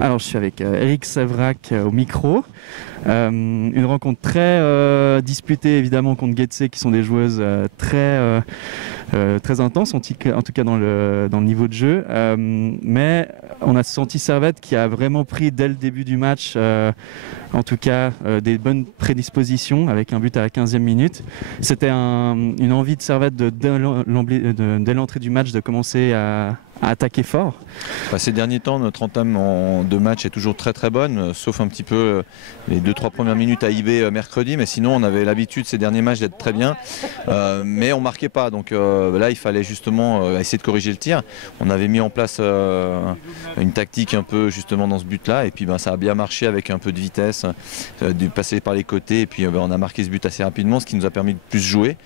Alors je suis avec Eric Séverac au micro. Une rencontre très disputée évidemment contre Getse, qui sont des joueuses très intenses, en tout cas dans le niveau de jeu. Mais on a senti Servette qui a vraiment pris dès le début du match, en tout cas des bonnes prédispositions, avec un but à la 15e minute. C'était une envie de Servette dès l'entrée du match de commencer à attaquer fort. Ces derniers temps, notre entame de match est toujours très bonne, sauf un petit peu les 2-3 premières minutes à IB mercredi, mais sinon on avait l'habitude ces derniers matchs d'être très bien, mais on marquait pas, donc là il fallait justement essayer de corriger le tir. On avait mis en place une tactique un peu justement dans ce but là, et puis ça a bien marché avec un peu de vitesse, de passer par les côtés, et puis on a marqué ce but assez rapidement, ce qui nous a permis de plus jouer.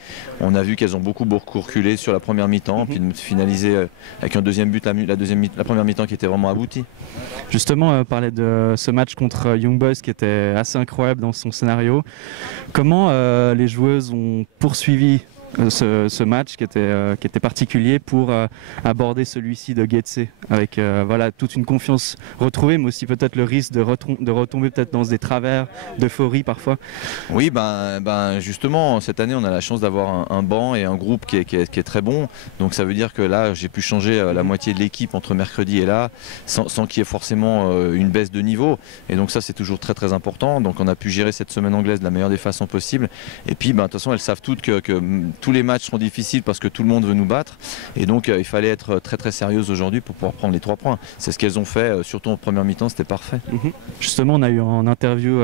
On a vu qu'elles ont beaucoup reculé sur la première mi-temps, puis de finaliser avec un deuxième but, la première mi-temps qui était vraiment aboutie. Justement, on parlait de ce match contre Young Boys qui était assez incroyable dans son scénario. Comment les joueuses ont poursuivi ce match qui était particulier pour aborder celui-ci de Getse avec voilà, toute une confiance retrouvée, mais aussi peut-être le risque de retomber peut-être dans des travers d'euphorie parfois? Oui, justement cette année on a la chance d'avoir un banc et un groupe qui est très bon, donc ça veut dire que là j'ai pu changer la moitié de l'équipe entre mercredi et là sans qu'il y ait forcément une baisse de niveau, et donc ça c'est toujours très important. Donc on a pu gérer cette semaine anglaise de la meilleure des façons possibles, et puis de toute façon elles savent toutes que tous les matchs seront difficiles parce que tout le monde veut nous battre, et donc il fallait être très sérieuse aujourd'hui pour pouvoir prendre les 3 points. C'est ce qu'elles ont fait, surtout en première mi-temps, c'était parfait. Justement, on a eu en interview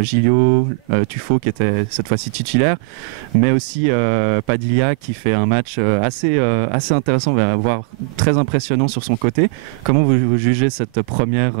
Gilio Tufo qui était cette fois-ci titulaire, mais aussi Padilla qui fait un match assez intéressant, voire très impressionnant sur son côté. Comment vous jugez cette première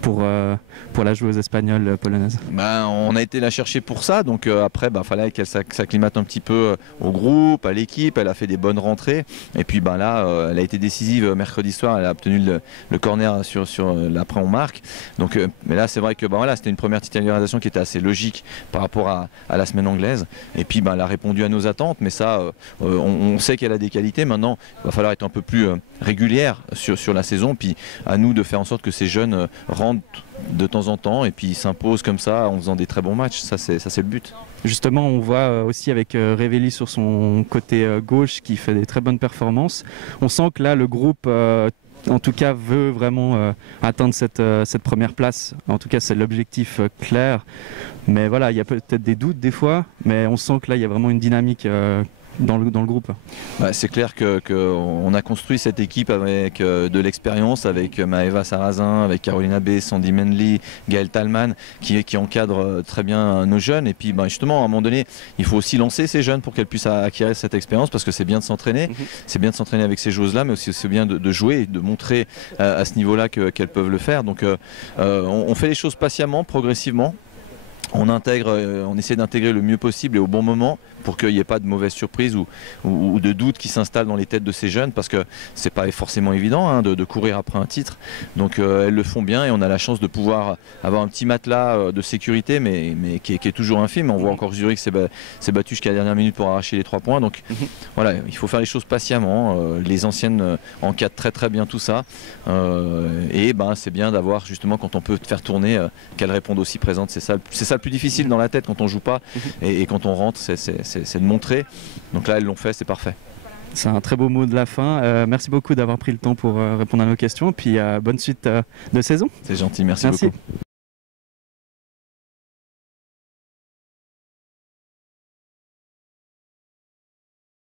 pour la joueuse espagnole polonaise? On a été la chercher pour ça, donc après fallait qu'elle s'acclimate un petit peu au groupe, à l'équipe. Elle a fait des bonnes rentrées, et puis là elle a été décisive mercredi soir. Elle a obtenu le corner sur l'après on marque, donc mais là c'est vrai que c'était une première titularisation qui était assez logique par rapport à la semaine anglaise, et puis elle a répondu à nos attentes, mais ça on sait qu'elle a des qualités. Maintenant il va falloir être un peu plus régulière sur la saison, puis à nous de faire en sorte que ces jeunes rentrent de temps en temps et puis s'imposent comme ça en faisant des très bons matchs. Ça c'est le but. Justement, on voit aussi avec Revelli sur son côté gauche qui fait des très bonnes performances. On sent que là le groupe en tout cas veut vraiment atteindre cette première place. En tout cas c'est l'objectif clair, mais voilà, il y a peut-être des doutes des fois, mais on sent que là il y a vraiment une dynamique dans le groupe. C'est clair qu'on a construit cette équipe avec de l'expérience, avec Maëva Sarrazin, avec Carolina B, Sandy Menley, Gaëlle Talman, qui encadrent très bien nos jeunes. Et puis justement, à un moment donné, il faut aussi lancer ces jeunes pour qu'elles puissent acquérir cette expérience, parce que c'est bien de s'entraîner, c'est bien de s'entraîner avec ces joueuses-là, mais aussi c'est bien de jouer et de montrer à ce niveau-là qu'elles peuvent le faire. Donc on fait les choses patiemment, progressivement. On essaie d'intégrer le mieux possible et au bon moment pour qu'il n'y ait pas de mauvaises surprises ou de doutes qui s'installent dans les têtes de ces jeunes, parce que c'est pas forcément évident de courir après un titre. Donc elles le font bien, et on a la chance de pouvoir avoir un petit matelas de sécurité, mais qui est toujours infime. On voit encore Zurich s'est battu jusqu'à la dernière minute pour arracher les 3 points. Donc voilà, il faut faire les choses patiemment. Les anciennes encadrent très bien tout ça, et c'est bien d'avoir justement, quand on peut faire tourner, qu'elles répondent aussi présentes. C'est ça le plus difficile dans la tête quand on joue pas, et quand on rentre, c'est de montrer. Donc là elles l'ont fait, c'est parfait. C'est un très beau mot de la fin. Merci beaucoup d'avoir pris le temps pour répondre à nos questions, puis bonne suite de saison. C'est gentil, merci beaucoup.